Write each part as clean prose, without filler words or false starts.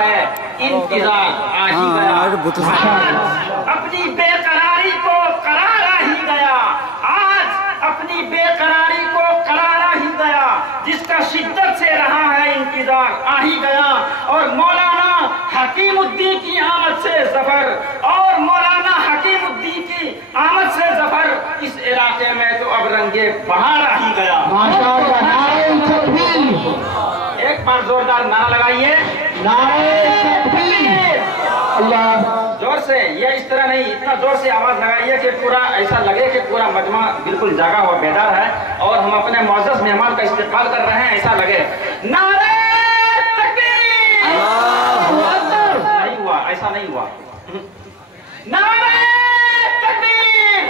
है इंतजार आ ही गया, अपनी बेकरारी को करारा ही गया, आज अपनी बेकरारी को करारा ही गया, जिसका शिद्दत से रहा है इंतजार आ ही गया। और मौलाना हकीमुद्दीन की आमद से जफर, और मौलाना हकीमुद्दीन की आमद से जफर इस इलाके में तो अब रंगे बहार आ ही गया। एक बार जोरदार नारा लगाइए, जोर से। ये इस तरह नहीं, इतना जोर से आवाज लगाइए कि पूरा ऐसा लगे कि पूरा मजमा बिल्कुल जागा हुआ बेदार है और हम अपने मौजूद मेहमान का इस्तेमाल कर रहे हैं, ऐसा लगे। नारे तकबीर! नहीं हुआ, ऐसा नहीं हुआ। नारे तकबीर!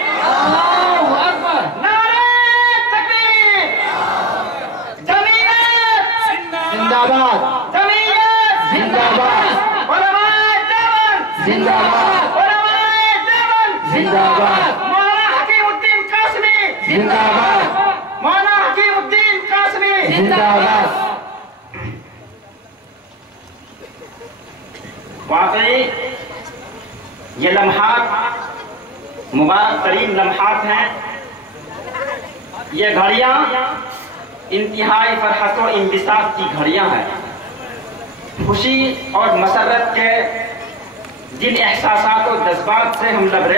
नारे तकबीर! जमीयत जिंदाबाद! जमीयत जिंदाबाद! जिंदाबाद! मौलाना हकीमुद्दीन कासमी जिंदाबाद! मौलाना हकीमुद्दीन कासमी जिंदाबाद! वाकई ये लम्हात मुबारक तरीन लम्हात हैं। ये घड़ियां इंतहाई फरहत और इंबिसात की घड़ियां हैं। खुशी और मसरत के जिन एहसासात और जज्बात से हम लग रहे